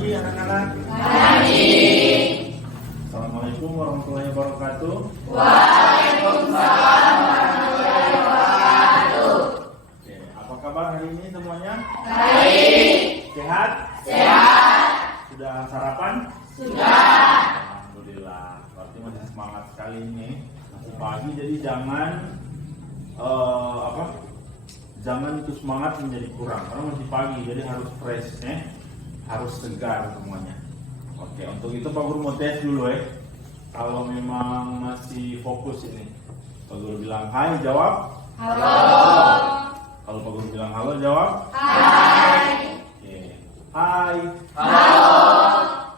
pagi anak-anak. Pagi. Assalamualaikum warahmatullahi wabarakatuh. Waalaikumsalam warahmatullahi wabarakatuh. Oke, apa kabar hari ini semuanya? Baik. Sehat? Sehat. Sudah sarapan? Sudah. Alhamdulillah. Berarti masih semangat sekali ini. Masih pagi, jadi jangan jangan itu semangat menjadi kurang. Karena masih pagi, jadi harus fresh, harus segar semuanya. Oke, untuk itu Pak Guru mau tes dulu Kalau memang masih fokus ini, Pak Guru bilang hai, jawab. Halo. Kalau Pak Guru bilang halo, jawab. Hai. Oke. Hai. Halo.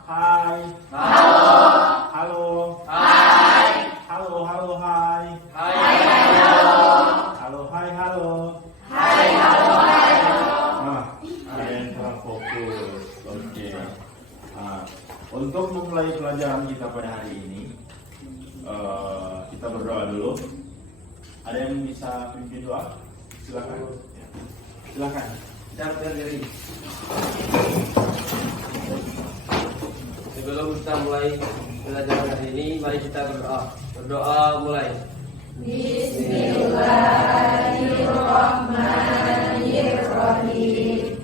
Hai. Halo. Halo. Hai. Halo, halo, hai. Hai. Halo. Halo, hai, halo. Hai. Halo. Halo. Nah, ada yang kurang fokus. Oke. Nah, untuk memulai pelajaran kita pada hari ini, kita berdoa dulu. Ada yang bisa pimpin doa? Silakan. Silakan. Kita berdiri. Sebelum kita mulai pelajaran hari ini, mari kita berdoa. Berdoa mulai. Bismillahirrahmanirrahim.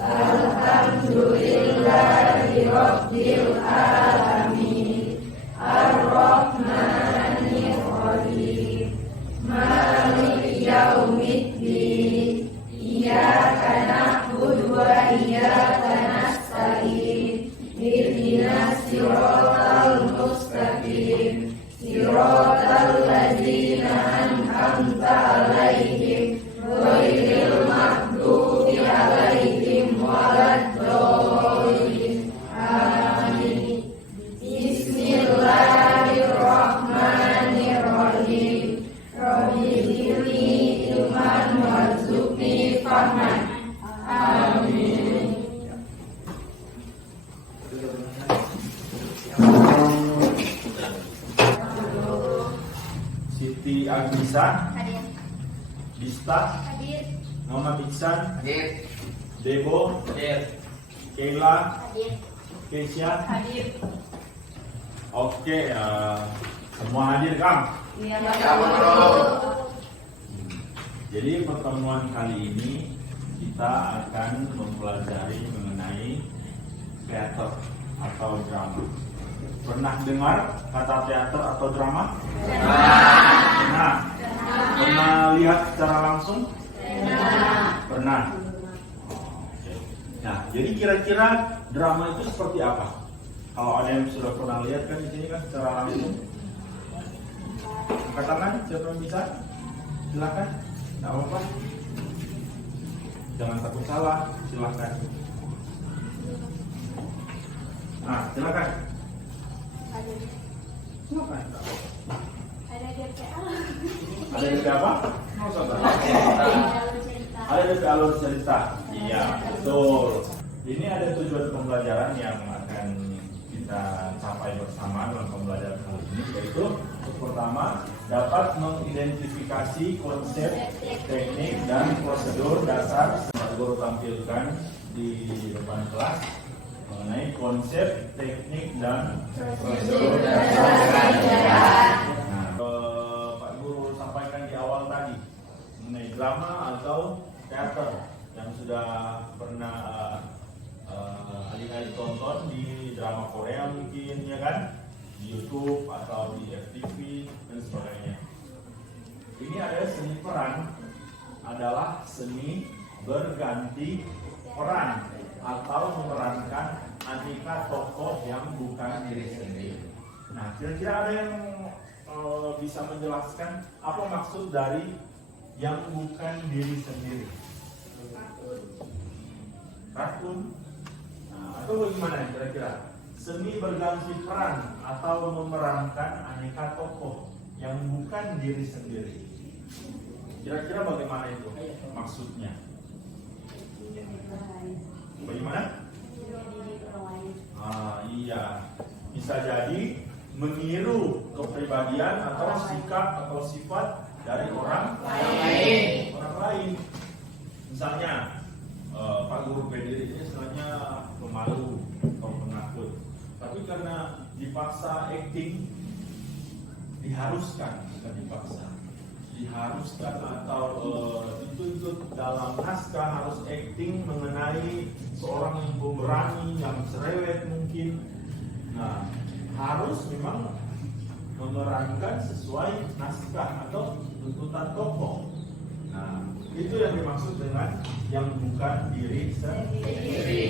Alhamdulillahirabbil alamin. Arrahmanirrahim. Maliki yaumiddin. Iyyaka na'budu wa iyyaka nasta'in. Ihdinas siratal mustaqim. Siratal ladzina an'amta 'alaihim ghairil maghdubi 'alaihim waladdallin. Amin. Bismillahirrahmanirrahim. Rabbi zidni ilman warzuqni fahman. Amin. Siti Agnisa, Hadir. Dista, Hadir. Muhammad Iksan, Hadir. Debo, Hadir. Keila, Hadir. Keisha. Hadir. Oke, semua hadir Kang. Iya, Jadi pertemuan kali ini kita akan mempelajari mengenai teater atau drama. Pernah dengar kata teater atau drama? Pernah. Pernah lihat secara langsung? Pernah. Oke. Nah, jadi kira-kira drama itu seperti apa? Kalau ada yang sudah pernah lihat kan di sini kan secara langsung. Angkat tangan, siapa yang bisa? Silakan. Tidak apa-apa. Jangan takut salah, silakan. Nah, silakan. Silakan. Ada DPA. Ada di apa? Mau coba? Ada di alur cerita. Iya, betul. Ini ada tujuan pembelajaran yang akan kita capai bersama dalam pembelajaran kali ini, yaitu pertama dapat mengidentifikasi konsep, teknik, dan prosedur dasar yang guru tampilkan di depan kelas mengenai konsep, teknik, dan prosedur dasar pelajaran. Nah, Pak Guru sampaikan di awal tadi mengenai drama atau teater yang sudah pernah adik-adik tonton di drama Korea mungkin, ya kan, di YouTube atau di FTV dan sebagainya. Ini ada seni peran, adalah seni berganti peran atau memerankan aneka tokoh yang bukan diri sendiri. Nah, kira-kira ada yang bisa menjelaskan apa maksud dari yang bukan diri sendiri? Kartun. Nah, atau bagaimana kira-kira? Seni berganti peran atau memerankan aneka tokoh yang bukan diri sendiri. Kira-kira bagaimana itu maksudnya? Bagaimana? Iya, bisa jadi meniru kepribadian atau sikap atau sifat dari orang lain. Misalnya Pak Guru Bediri ini sebenarnya pemalu, dipaksa acting, diharuskan, bukan dipaksa, diharuskan atau dituntut dalam naskah harus acting mengenai seorang yang pemberani, yang cerewet mungkin. Nah, harus memang memerankan sesuai naskah atau tuntutan tokoh. Nah, itu yang dimaksud dengan yang bukan diri sendiri.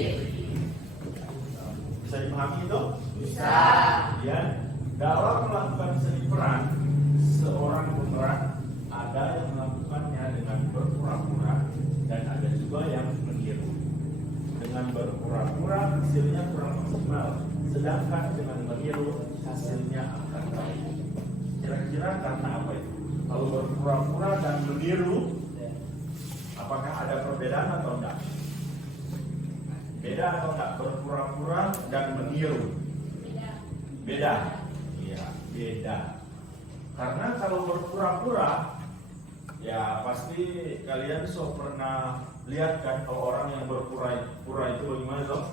Bisa dipahami itu? Bisa. Ya, dalam melakukan seni peran, seorang pemeran ada yang melakukannya dengan berpura-pura dan ada juga yang meniru. Dengan berpura-pura hasilnya kurang maksimal, sedangkan dengan meniru hasilnya akan baik. Kira-kira karena apa itu? Kalau berpura-pura dan meniru, apakah ada perbedaan atau enggak? Beda atau enggak? Berpura-pura dan meniru. Beda. Iya, beda. Karena kalau berpura-pura, ya pasti kalian pernah lihat kan kalau orang yang berpura-pura itu bagaimana toh?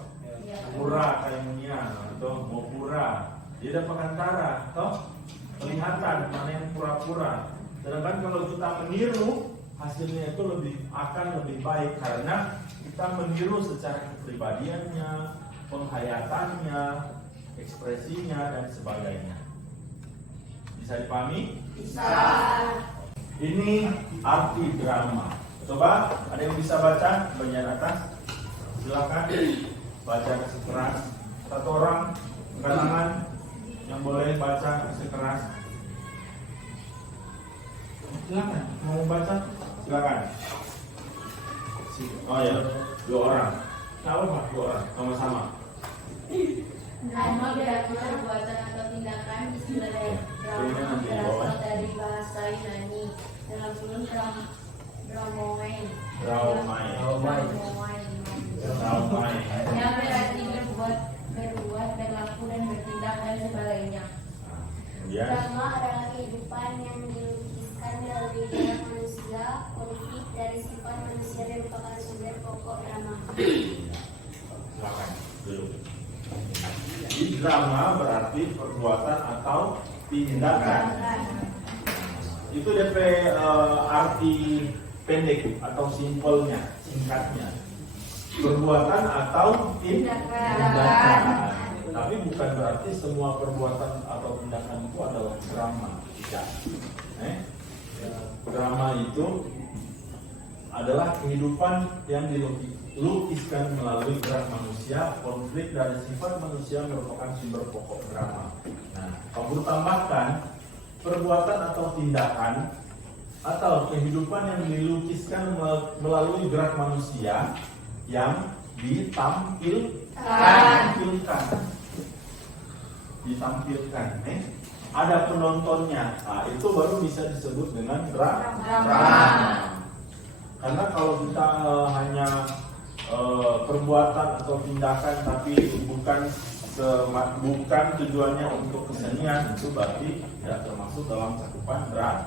Pura kayak Munian atau mau pura. Dia ada perantara, toh kelihatan mana yang pura-pura. Sedangkan kalau kita meniru, hasilnya itu akan lebih baik karena kita meniru secara kepribadiannya, penghayatannya, ekspresinya dan sebagainya. Bisa dipahami? Bisa. Ini arti drama. Coba ada yang bisa baca bagian atas? Silakan baca sekeras. Satu orang kalangan yang boleh baca sekeras. Silakan. Mau baca? Silakan. Oh ya, 2 orang. Siapa Pak? 2 orang sama-sama. Drama berarti perbuatan atau tindakan istilah dari drama berasal dari bahasa Yunani dalam kurung dramoen yang berarti berbuat, berlaku dan bertindak dan sebagainya. Drama adalah kehidupan yang dilukiskan melalui gerak manusia, konflik dari sifat manusia dan merupakan sumber pokok drama. Silakan dulu. Di drama berarti perbuatan atau tindakan. Itu DP arti pendek atau simpelnya, singkatnya. Perbuatan atau tindakan. Tapi bukan berarti semua perbuatan atau tindakan itu adalah drama. Tidak. Drama itu adalah kehidupan yang dilukiskan melalui gerak manusia, konflik dari sifat manusia merupakan sumber pokok drama. Nah, kamu tambahkan perbuatan atau tindakan atau kehidupan yang dilukiskan melalui gerak manusia yang ditampilkan. Ada penontonnya. Nah, itu baru bisa disebut dengan drama. Karena kalau kita hanya perbuatan atau tindakan tapi bukan tujuannya untuk kesenian, itu berarti tidak termasuk dalam cakupan drama.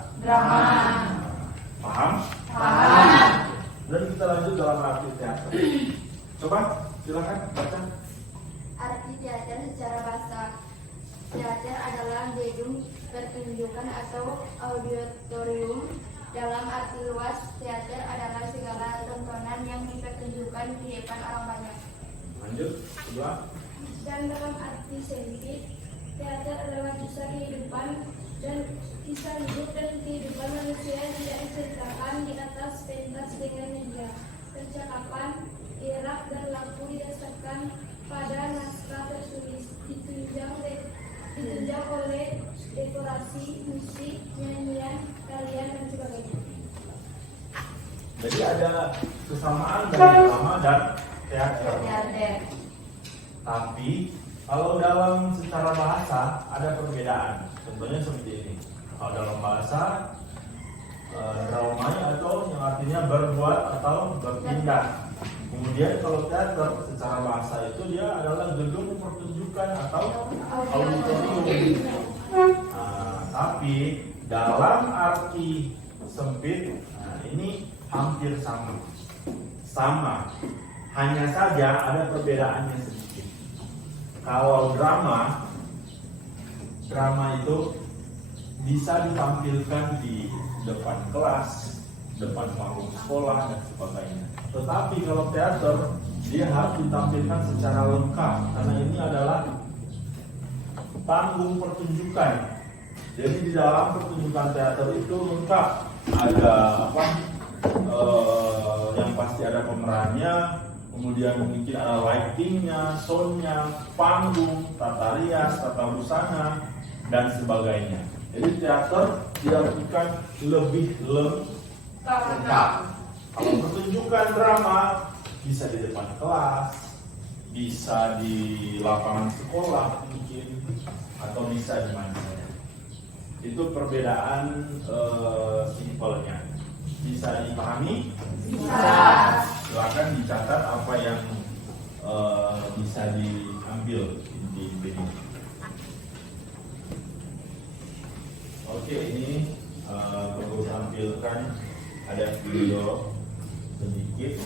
Paham? Paham. Dan kita lanjut dalam arti teater. Coba silakan baca. Arti teater secara bahasa. Teater adalah gedung pertunjukan atau auditorium. Dalam arti luas, teater adalah segala tontonan yang dipertunjukkan di depan orang banyak. Lanjut, kedua. Dan dalam arti sempit, teater adalah kisah kehidupan dan kisah hidup dan kehidupan manusia yang tidak diceritakan di atas pentas dengan media, percakapan, irak dan lampu didasarkan pada naskah tertulis, ditunjang oleh dekorasi, musik, nyanyian, tarian dan sebagainya. Jadi ada kesamaan dari drama dan teater. Tapi kalau dalam secara bahasa ada perbedaan. Contohnya seperti ini. Kalau dalam bahasa drama atau yang artinya berbuat atau bertindak. Kemudian kalau teater secara bahasa itu dia adalah gedung pertunjukan atau auditorium. Tapi dalam arti sempit, ini hampir sama. Hanya saja ada perbedaannya sedikit. Kalau drama drama itu bisa ditampilkan di depan kelas, depan panggung sekolah dan sebagainya. Tetapi kalau teater dia harus ditampilkan secara lengkap karena ini adalah panggung pertunjukan. Jadi di dalam pertunjukan teater itu lengkap, ada apa? Yang pasti ada pemerannya, kemudian mungkin ada lightingnya, soundnya, panggung, tata rias, tata busana dan sebagainya. Jadi teater dilakukan lebih lengkap. Kalau pertunjukan drama bisa di depan kelas, bisa di lapangan sekolah mungkin, atau bisa di mana saja. Itu perbedaan simpelnya. Bisa dipahami? Bisa. Silakan dicatat apa yang bisa diambil di ini. Oke, ini perlu tampilkan ada video sedikit.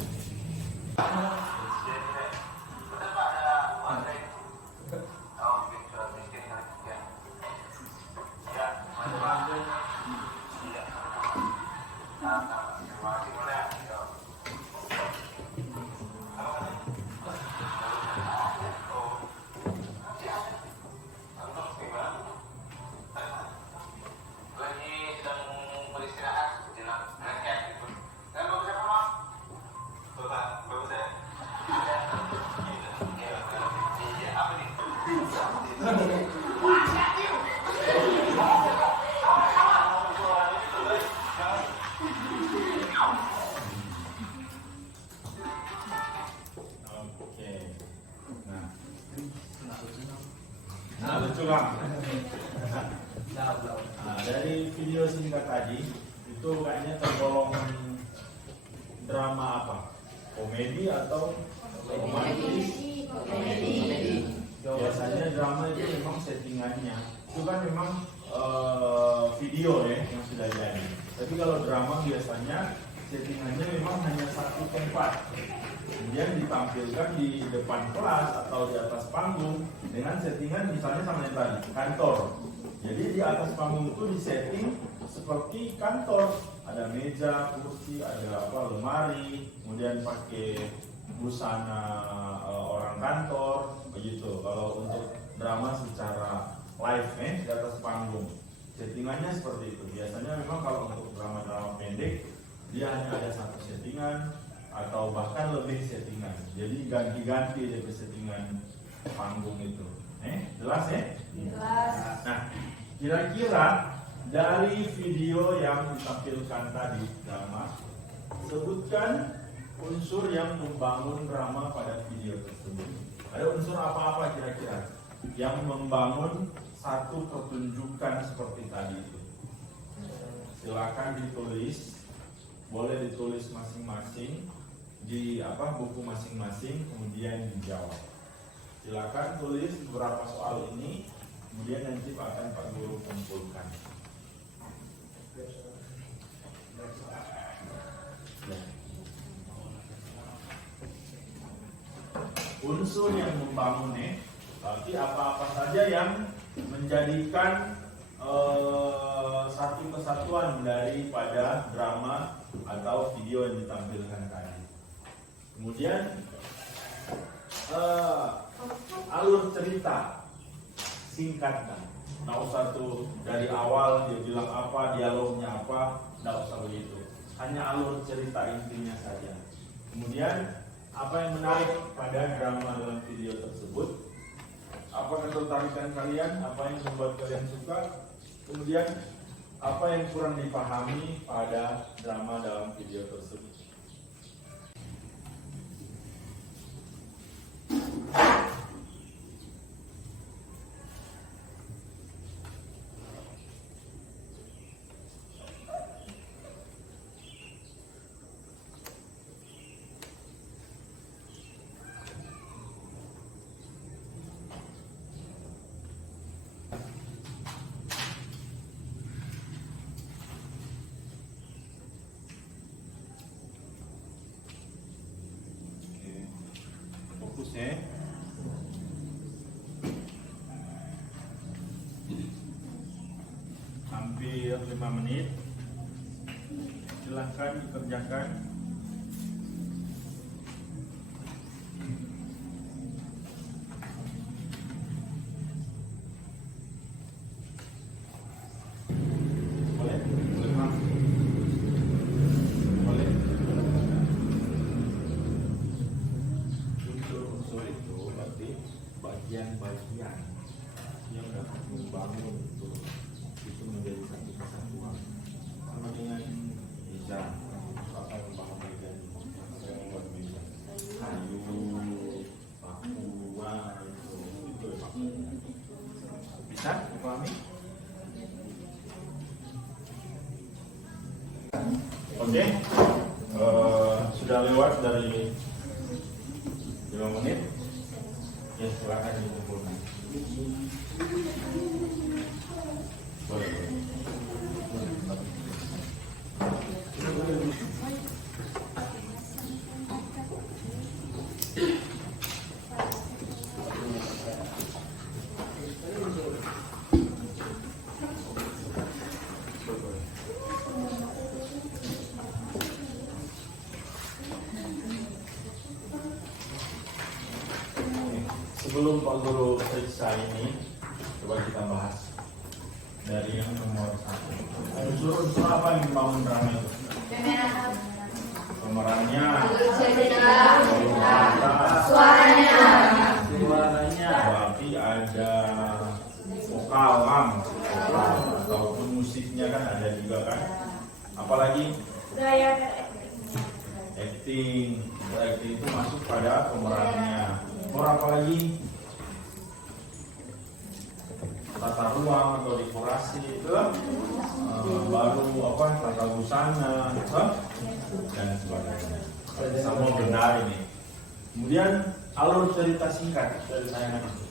Nah, lucu kan? Nah, dari video singkat tadi itu kayaknya tergolong drama apa? Komedi atau romantis? Komedi. Biasanya drama itu memang settingannya itu kan memang video ya yang sudah jadi. Tapi kalau drama biasanya settingannya memang hanya satu tempat, kemudian ditampilkan di depan kelas atau di atas panggung dengan settingan misalnya sama yang tadi, kantor. Jadi di atas panggung itu disetting seperti kantor, ada meja, kursi, ada apa, lemari, kemudian pakai busana orang kantor, begitu. Kalau untuk drama secara live di atas panggung, settingannya seperti itu. Biasanya memang kalau untuk drama-drama pendek dia hanya ada satu settingan atau bahkan lebih settingan. Jadi ganti-ganti dari settingan panggung itu. Jelas ya? Jelas. Nah, kira-kira dari video yang ditampilkan tadi drama, sebutkan unsur yang membangun drama pada video tersebut. Ada unsur apa-apa kira-kira yang membangun satu pertunjukan seperti tadi itu? Silakan ditulis. Boleh ditulis masing-masing di buku masing-masing, kemudian dijawab. Silakan tulis beberapa soal ini, kemudian nanti akan Pak Guru kumpulkan. Ya. Unsur yang membangun berarti apa-apa saja yang menjadikan satu kesatuan daripada drama atau video yang ditampilkan tadi. Kemudian alur cerita singkatkan. Nggak usah tuh dari awal dia bilang apa, dialognya apa, nggak usah begitu. Hanya alur cerita intinya saja. Kemudian apa yang menarik pada drama dalam video tersebut? Apa ketertarikan kalian? Apa yang membuat kalian suka? Kemudian apa yang kurang dipahami pada drama dalam video tersebut? hampir 5 menit. Silahkan dikerjakan. Boleh? Boleh, Mas? Boleh? Unsur-unsur itu berarti bagian-bagian yang dapat membangun itu menjadi satu kesatuan. Sama dengan meja, apa yang membangun meja ini, yang membuat meja, kayu, paku, itu maksudnya. Bisa dipahami? Oke, sudah lewat dari 5 menit. Ya, silakan dikumpulkan. Boleh. Sebelum Pak Guru periksa ini, coba kita bahas dari yang nomor 1. Unsur-unsur apa yang membangun drama itu? Pemerannya, Suaranya. berarti ada vokal, ataupun musiknya kan ada juga kan? Apalagi Gaya acting, acting itu masuk pada pemerannya. Apa lagi? Tata ruang atau dekorasi itu baru apa, tata busana dan sebagainya. Semua benar ini. Kemudian alur cerita singkat dari saya nanti.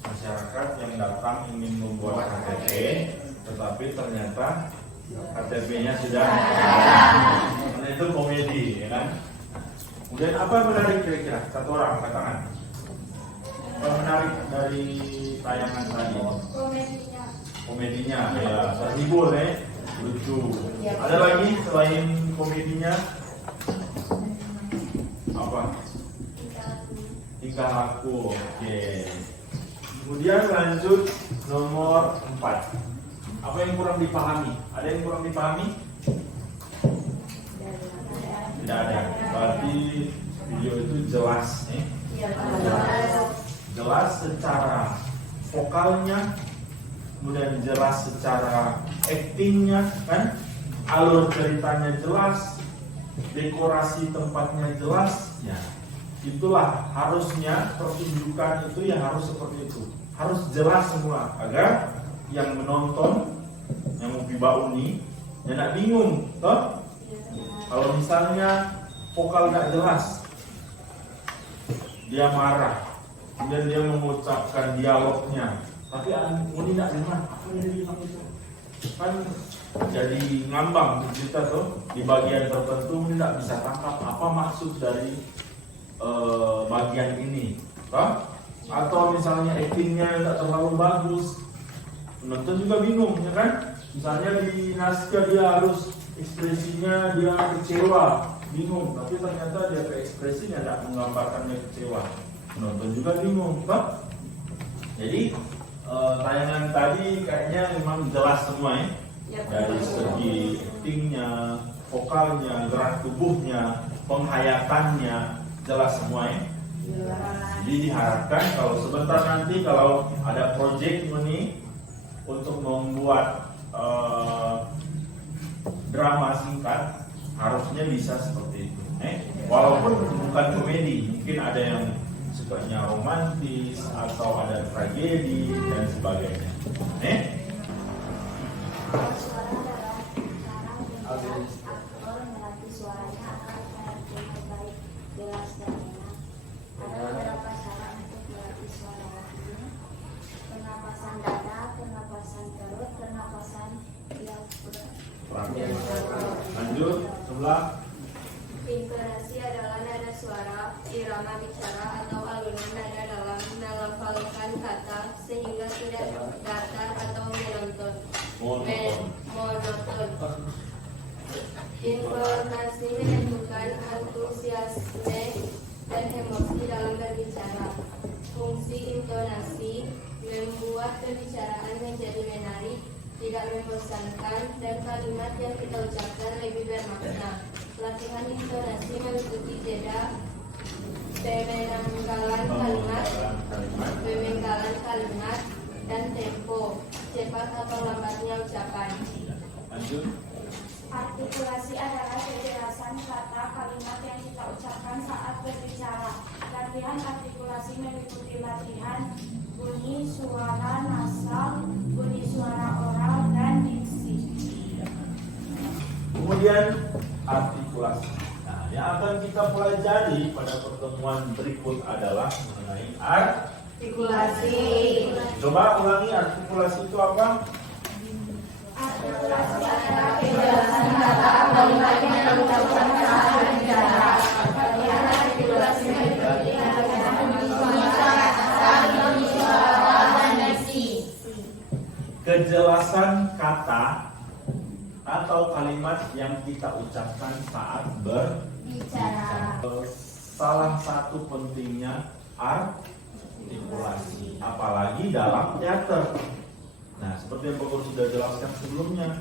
Masyarakat yang datang ingin membuat KTP, tetapi ternyata KTP-nya sudah ada. Itu komedi, ya kan? Kemudian apa yang menarik kira-kira? Satu orang katakan. Apa yang menarik dari tayangan tadi? Komedinya, ya terhibur ya, lucu. Ada lagi selain komedinya? Apa? Tingkah laku. Oke. Kemudian lanjut nomor 4. Apa yang kurang dipahami? Ada yang kurang dipahami? Tidak ada. Berarti video itu jelas nih. Jelas secara vokalnya, kemudian jelas secara actingnya kan, alur ceritanya jelas, dekorasi tempatnya jelas. Ya, itulah harusnya pertunjukan itu ya harus seperti itu. Harus jelas semua agar yang menonton, yang mau Bauni, ya nak bingung, toh? Kalau misalnya vokal nggak jelas, dia marah, kemudian dia mengucapkan dialognya, tapi ini nggak dengar, apa yang dia bilang itu? Kan jadi ngambang kita tuh di bagian tertentu ini nggak bisa tangkap apa maksud dari bagian ini, toh? Atau misalnya actingnya nggak terlalu bagus, penonton juga bingung, ya kan? Misalnya di naskah dia harus ekspresinya dia kecewa, bingung, tapi ternyata dia ke ekspresinya tidak menggambarkannya kecewa, penonton juga bingung, kan? Jadi tayangan tadi kayaknya memang jelas semua ya, dari segi aktingnya, vokalnya, gerak tubuhnya, penghayatannya jelas semua ya. Jadi diharapkan kalau sebentar nanti kalau ada proyek ini untuk membuat drama singkat harusnya bisa seperti itu. Walaupun bukan komedi, mungkin ada yang sukanya romantis atau ada tragedi dan sebagainya. suara adalah cara yang aktor melatih suaranya agar terdengar baik, jelas dan enak. Ada beberapa cara untuk melatih suara hatinya: pernapasan dada, pernapasan perut, pernapasan diafragma. Lanjut sebelah. Intonasi adalah nada suara irama bicara atau alunan nada dalam melafalkan kata sehingga tidak datar atau monoton. Intonasi menunjukkan antusiasme dan emosi dalam berbicara. Fungsi intonasi membuat pembicaraan menjadi menarik, tidak membosankan, dan kalimat yang kita ucapkan lebih bermakna. Latihan intonasi meliputi jeda, pemenggalan kalimat, dan tempo, cepat atau lambatnya ucapan. Lanjut. Artikulasi adalah kejelasan kata kalimat yang kita ucapkan saat berbicara. Latihan artikulasi meliputi latihan bunyi suara nasal, bunyi suara oral, dan diksi. Kemudian artikulasi. Nah, yang akan kita pelajari pada pertemuan berikut adalah mengenai Artikulasi. Coba ulangi, artikulasi itu apa? Artikulasi adalah Kejelasan kata kalimat yang kita ucapkan saat berbicara. Latihan artikulasi meliputi latihan bunyi suara nasal, bunyi suara oral, dan diksi. Kejelasan kata atau kalimat yang kita ucapkan saat berbicara. Salah satu pentingnya artikulasi, apalagi dalam teater. Nah, seperti yang Pak Guru sudah jelaskan sebelumnya,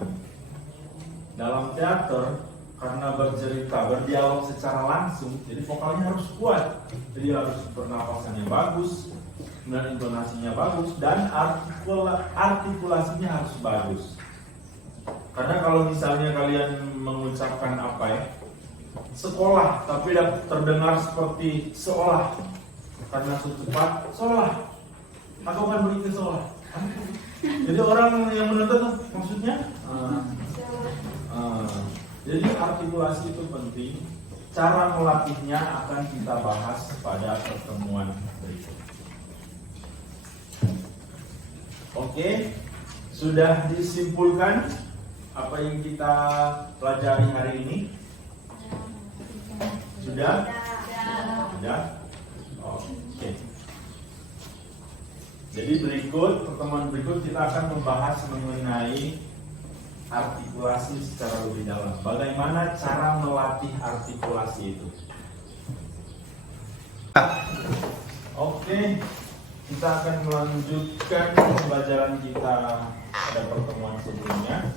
dalam teater karena bercerita, berdialog secara langsung, jadi vokalnya harus kuat, jadi harus pernapasannya bagus, kemudian intonasinya bagus, dan artikulasinya harus bagus. Karena kalau misalnya kalian mengucapkan apa ya, sekolah, tapi terdengar seperti seolah, karena cepat, seolah, aku akan begitu seolah. Jadi orang yang menonton maksudnya, jadi artikulasi itu penting. Cara melatihnya akan kita bahas pada pertemuan berikut. Oke, sudah disimpulkan apa yang kita pelajari hari ini? Sudah? Sudah? Oke. Jadi pertemuan berikut kita akan membahas mengenai artikulasi secara lebih dalam. Bagaimana cara melatih artikulasi itu? Oke, kita akan melanjutkan pembelajaran kita pada pertemuan sebelumnya.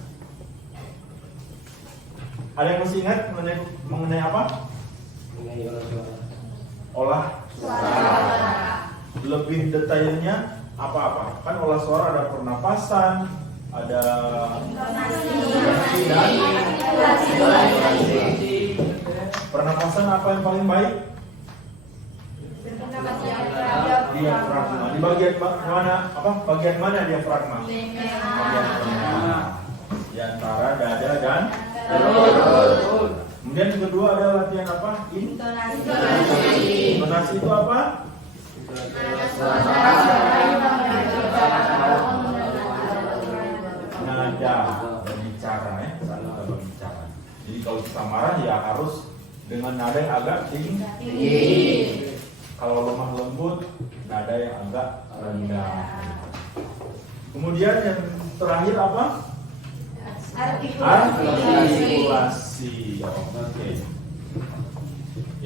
Ada yang masih ingat mengenai apa? Mengenai olah suara. Olah suara. Lebih detailnya apa-apa? Kan olah suara ada pernapasan, ada intonasi dan pernapasan. Apa yang paling baik? Diafragma. Di bagian mana? Bagian mana diafragma? Bagian tengah. Di antara dada dan perut. Kemudian yang kedua ada latihan apa? Intonasi. Intonasi itu apa? Nada berbicara, ya, saling berbicara. Jadi kalau kita marah ya harus dengan nada yang agak tinggi. Kalau lemah lembut, nada yang agak rendah. Kemudian yang terakhir apa? Artikulasi. Oke.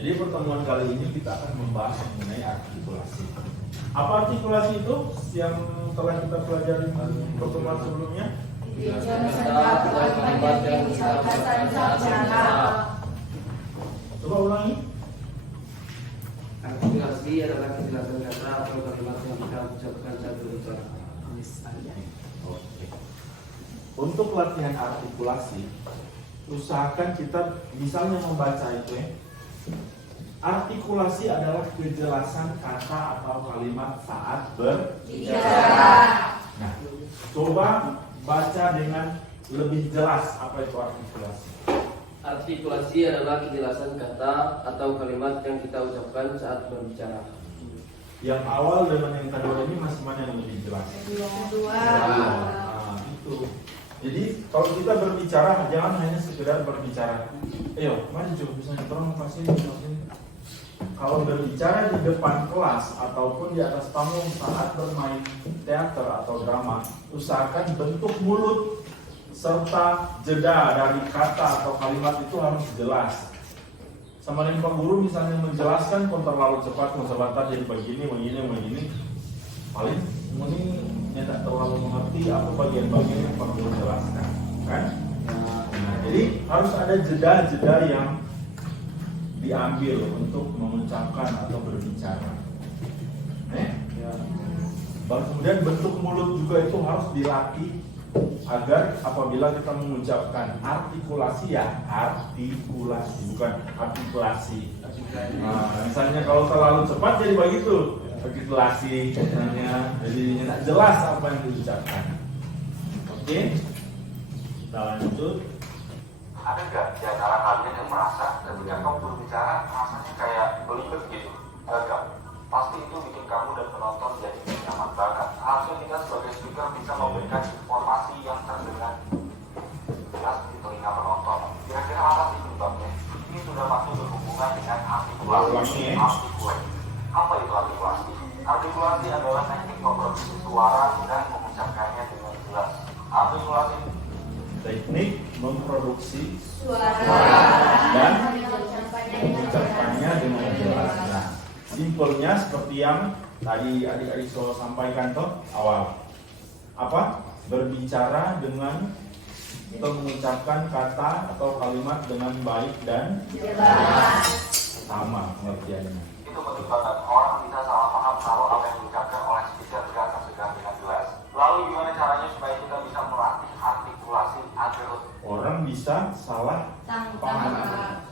Jadi pertemuan kali ini kita akan membahas mengenai artikulasi. Apa artikulasi itu yang telah kita pelajari di pertemuan sebelumnya? Coba ulangi. Artikulasi adalah kejelasan kata atau kalimat yang kita ucapkan saat berbicara. Oke. Untuk latihan artikulasi, usahakan kita misalnya membaca itu ya. Artikulasi adalah kejelasan kata atau kalimat saat berbicara. Nah, coba baca dengan lebih jelas apa itu artikulasi. Artikulasi adalah kejelasan kata atau kalimat yang kita ucapkan saat berbicara. Yang awal dengan yang kedua ini masih mana yang lebih jelas? Nah, itu. Jadi kalau kita berbicara jangan hanya sekedar berbicara. Ayo, mari coba misalnya tolong pasin. kalau berbicara di depan kelas ataupun di atas panggung saat bermain teater atau drama, usahakan bentuk mulut serta jeda dari kata atau kalimat itu harus jelas. Sama dengan Pak Guru misalnya menjelaskan pun terlalu cepat, sebentar jadi begini, paling ini tidak terlalu mengerti apa bagian-bagian yang Pak Guru jelaskan, kan? Nah, jadi harus ada jeda-jeda yang diambil untuk mengucapkan atau berbicara. Baru kemudian bentuk mulut juga itu harus dilatih agar apabila kita mengucapkan artikulasi, ya artikulasi bukan artikulasi. Nah, misalnya kalau terlalu cepat jadi begitu, artikulasi misalnya, jadi tidak jelas apa yang diucapkan. Oke, kita lanjut. Ada nggak di antara kalian yang merasa ketika kamu berbicara rasanya kayak belibet gitu? Enggak. Pasti itu bikin kamu dan penonton jadi nyaman banget. Harusnya kita sebagai speaker bisa memberikan informasi yang terdengar jelas di telinga penonton. Kira-kira apa sih penyebabnya? Ini sudah masuk berhubungan dengan artikulasi. Apa itu artikulasi? Artikulasi adalah teknik memproduksi suara dan mengucapkannya dengan jelas. Artikulasi Teknik memproduksi Suara dan mengucapkannya dengan jelas. Nah, simpelnya seperti yang tadi adik-adik Solo sampaikan toh awal. Apa? Berbicara dengan atau mengucapkan kata atau kalimat dengan baik dan jelas. sama pengertiannya. itu penting banget. Orang bisa salah paham kalau apa yang diucapkan oleh speaker tidak terdengar dengan jelas. Lalu gimana caranya supaya kita bisa melatih artikulasi agar Orang bisa salah paham,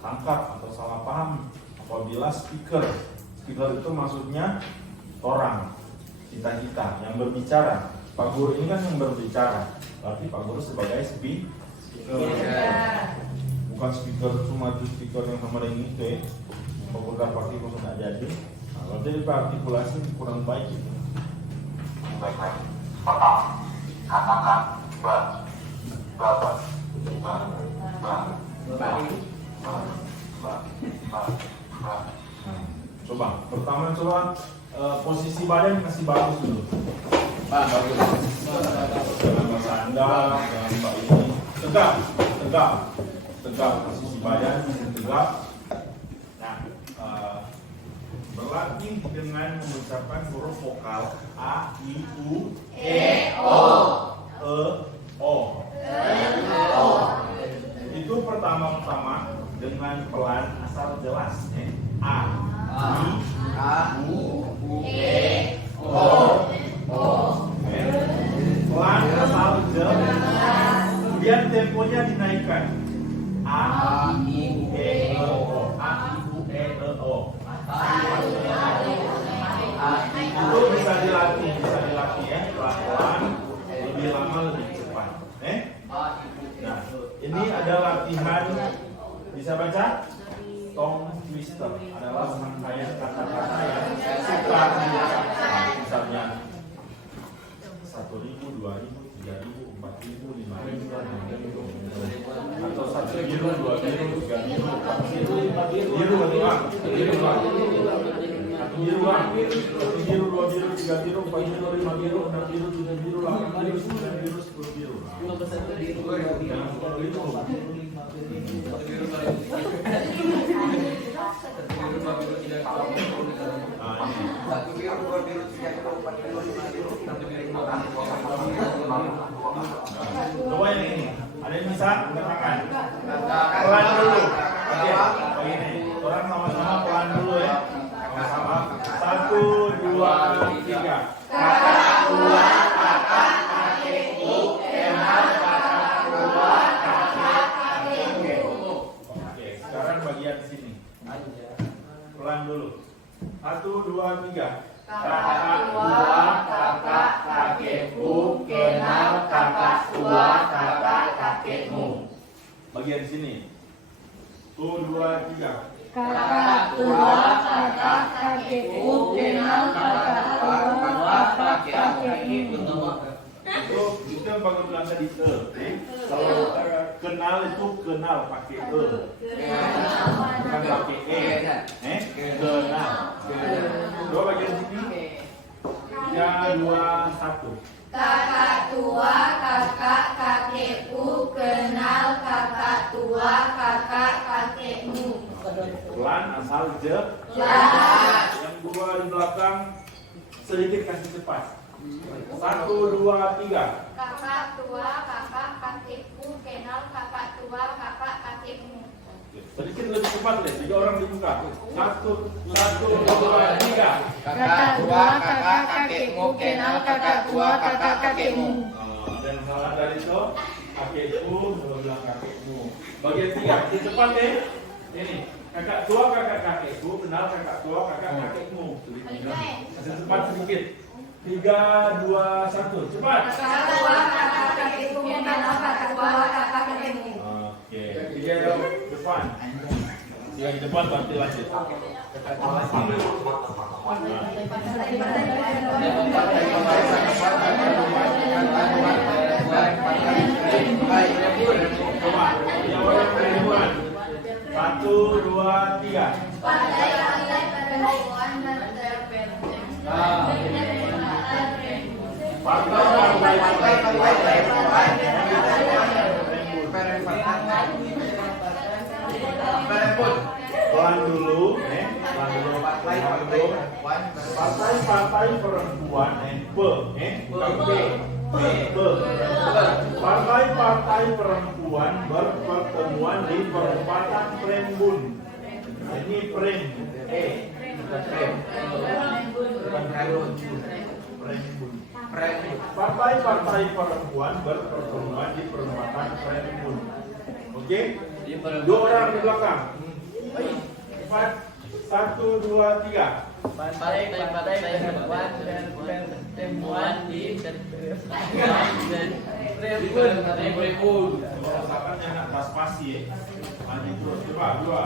tangkap atau salah paham apabila speaker itu maksudnya orang, kita yang berbicara. Pak Guru ini kan yang berbicara, berarti Pak Guru sebagai speaker, bukan speaker cuma itu speaker yang sama dengan itu ya. Pokoknya pasti kok tidak jadi. Nah, berarti artikulasi kurang baik itu. baik-baik. Pertama, katakan babat. Coba, pertama posisi badan kasih bagus dulu. Bagus. Jangan bersandar, jangan mbak ini. Tegak. Posisi badan tegak. Nah, berlatih dengan mengucapkan huruf vokal A, I, U, E, O. Itu pertama dengan pelan asal jelas A, I, U, E, O. Pelan asal jelas. Kemudian temponya dinaikkan A, I, U, E, O. A, I, U, E, O. Itu bisa dilatih ya, pelan-pelan, lebih lama lebih cepat. Nah, ini ada latihan, bisa baca? Tongue twister adalah rangkaian kata-kata yang suka diucapkan. Misalnya 1.000, 2.000, 3.000, 4.000, 5.000, 6.000, atau 1 biru, 2 biru, 3 biru, 4 biru, 5 biru, biru, 1 biru, 2 biru, 3 biru, 4 biru, 5 biru, 6 biru, 7 biru, 8 biru, 9 biru, 10 biru. Jangan seperti itu. Coba yang ini. Ada yang bisa angkat tangan. Pelan dulu. Oke, begini. Orang sama-sama pelan dulu ya. Sama-sama. 1, 2, 3. Kakak tua, kakak kakekku, kenal kakak tua, kakak kakekku. Oke, sekarang bagian sini. Pelan dulu. 1, 2, 3. Kakak tua, kakak kakekku, kenal kakak tua, kakak kakekmu. Bagian sini. 1, 2, 3. Kakak tua, kakak kakekku, kenal kakak tua, kakak kakekmu. Itu yang Pak Guru bilang tadi. Kalau kenal itu kenal pakai e. Bukan pakai e. Kenal. Dua bagian sini. 3, 2, 1. Kakak tua, kakak kakekku, kenal kakak tua, kakak kakekmu. Pelan asal je. Yang dua di belakang sedikit kasih cepat. 1, 2, 3. Kakak tua, kakak kakekku, kenal kakak tua, kakak kakekmu. Sedikit lebih cepat deh, 3 orang dibuka. 1, 2, 3. Kakak tua, kakak kakekmu, kenal kakak tua, kakak kakekmu. Ada yang salah dari itu. Kakekku, belum bilang kakekmu. Bagian 3, lebih cepat deh. Ini, kakak tua, kakak kakekku, kenal kakak tua, kakak kakekmu. Kasih cepat sedikit. 3, 2, 1, cepat. Kakak tua, kakak kakekku, kenal kakak tua, kakak kakekmu. Oke, 3 depan. 3 di depan berarti lanjut. Satu, dua, tiga. Pandai-pandai perempuan dan Pelan dulu, pelan dulu. Partai perempuan, bukan P. Partai perempuan berpertemuan di perempatan Prembun. Ini Prem, bukan Prem. Bukan Prembun. Partai perempuan berpertemuan di perempatan Prembun. Oke? 2 orang di belakang. 4, 1, 2, 3. Partai perempuan berpertemuan di Prembun. Rasakan enak pas-pasi ya. Maju terus, coba 2.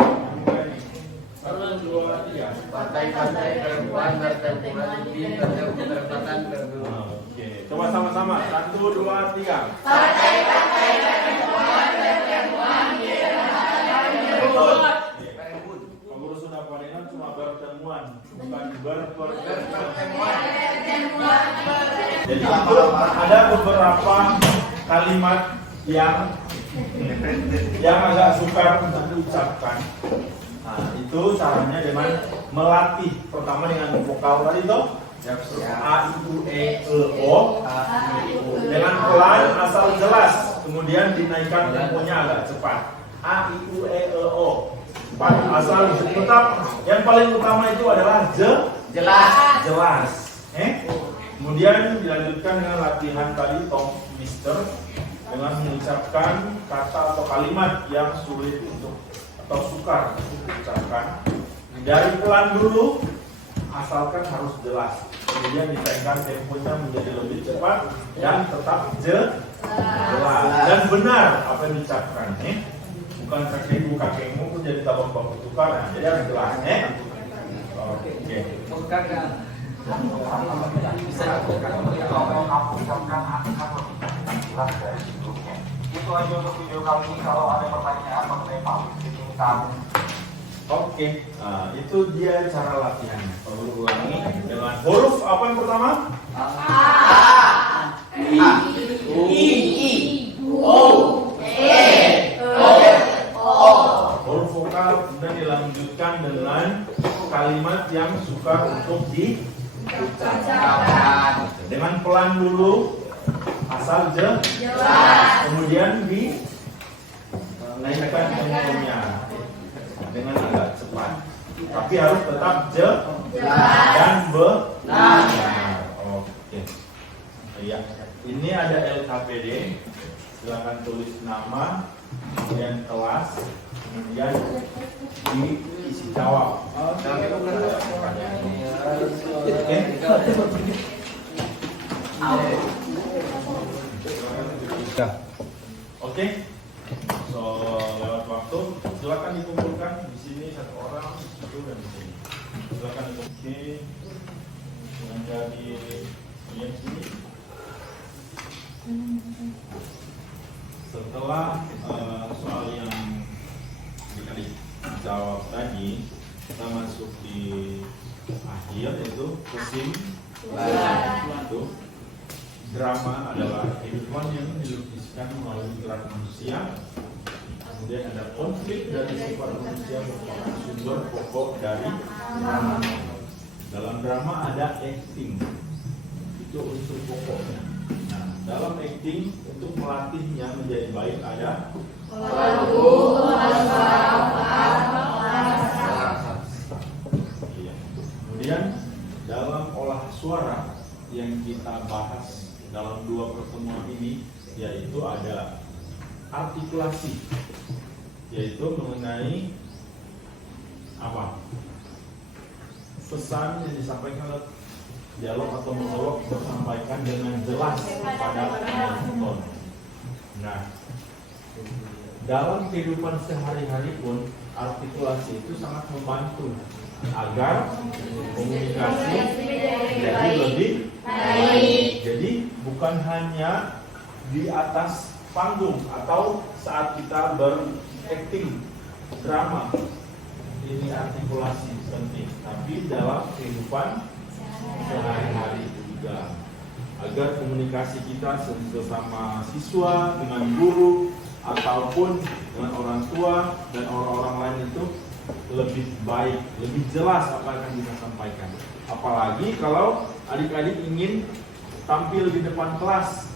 1, 2, 3. Partai perempuan berpertemuan di perempatan Prembun. Oke, coba sama-sama. 1, 2, 3. Partai-partai perempuan bertemuan di perempatan Prembun. Pengurus sudah palingan cuma bertemuan, bukan berpertemuan. Jadi itu ada beberapa kalimat yang agak sukar untuk diucapkan. Nah, itu caranya dengan melatih. Pertama dengan vokal tadi itu A, I, U, E, E, O. Dengan pelan asal jelas. Kemudian dinaikkan temponya agak cepat. A, I, U, E, E, O. Asal tetap yang paling utama itu adalah jelas. Kemudian dilanjutkan dengan latihan tadi Tom Mister dengan mengucapkan kata atau kalimat yang sulit untuk atau sukar untuk diucapkan. Dari pelan dulu, asalkan harus jelas. Kemudian dinaikkan temponya menjadi lebih cepat dan tetap jelas dan benar apa yang diucapkan. Bukan kakekmu kakekmu pun jadi tambah tukar. Jadi harus jelas. Oke. Itu aja untuk video kali ini. Kalau ada pertanyaan mengenai public speaking kamu. Oke, itu dia cara latihannya. Perlu ulangi dengan huruf apa yang pertama? A, I, U, E, O. Huruf vokal kemudian dilanjutkan dengan kalimat yang sukar untuk diucapkan. Dengan pelan dulu, asal jelas. Kemudian dinaikkan temponya dengan agak cepat. Tapi harus tetap jelas dan benar. Oke. Iya. Ini ada LKPD. Silakan tulis nama, kemudian kelas, kemudian diisi jawab. Oke. So lewat waktu, silakan dikumpulkan di sini 1 orang, di situ dan di sini. Silakan dikumpulkan dengan jadi yang sini. setelah soal yang dikali jawab tadi, kita masuk di akhir, yaitu kesimpulan. Drama adalah kehidupan yang dilukiskan melalui gerak manusia. Kemudian ada konflik dari sifat manusia merupakan sumber pokok dari drama. Dalam drama ada acting, itu unsur pokoknya. Nah, dalam acting untuk melatihnya menjadi baik ada kemudian dalam olah suara yang kita bahas dalam 2 pertemuan ini, yaitu ada artikulasi, yaitu mengenai apa? Pesan yang disampaikan oleh dialog atau monolog tersampaikan dengan jelas kepada penonton. Nah, dalam kehidupan sehari-hari pun artikulasi itu sangat membantu agar komunikasi jadi lebih baik. Jadi bukan hanya di atas panggung atau saat kita berakting drama ini artikulasi penting, tapi dalam kehidupan sehari-hari juga, agar komunikasi kita sesama siswa dengan guru ataupun dengan orang tua dan orang-orang lain itu lebih baik, lebih jelas apa yang kita sampaikan. Apalagi kalau adik-adik ingin tampil di depan kelas.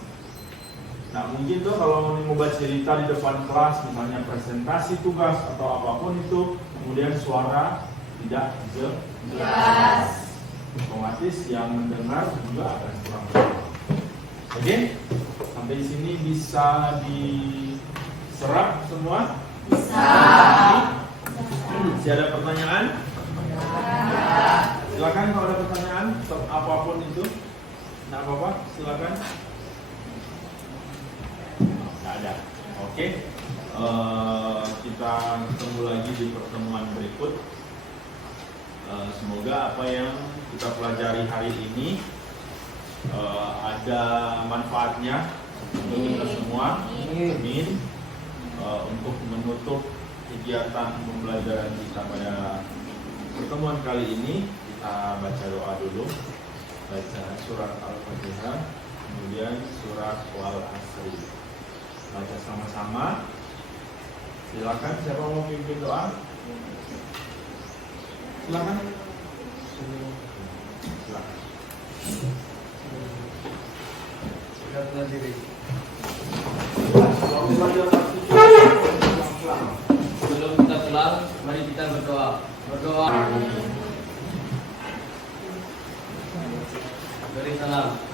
Nah, mungkin tuh kalau mau cerita di depan kelas, misalnya presentasi tugas atau apapun itu, kemudian suara tidak jelas, otomatis yang mendengar juga akan kurang. Oke, sampai sini bisa diserap semua? Bisa. Masih ada pertanyaan? Silakan kalau ada pertanyaan apapun itu. Nah, apa-apa, silakan. Nggak ada. Oke. Kita ketemu lagi di pertemuan berikut. Semoga apa yang kita pelajari hari ini ada manfaatnya untuk kita semua. Amin. Untuk menutup kegiatan pembelajaran kita pada pertemuan kali ini, kita baca doa dulu. Baca surat Al-Fatihah, kemudian surat Wal Asri. Baca sama-sama. Silakan, siapa mau pimpin doa? Silakan. Silakan. Berkatlah diri. Sebelum kita pulang, mari kita berdoa. Berdoa. Beri salam.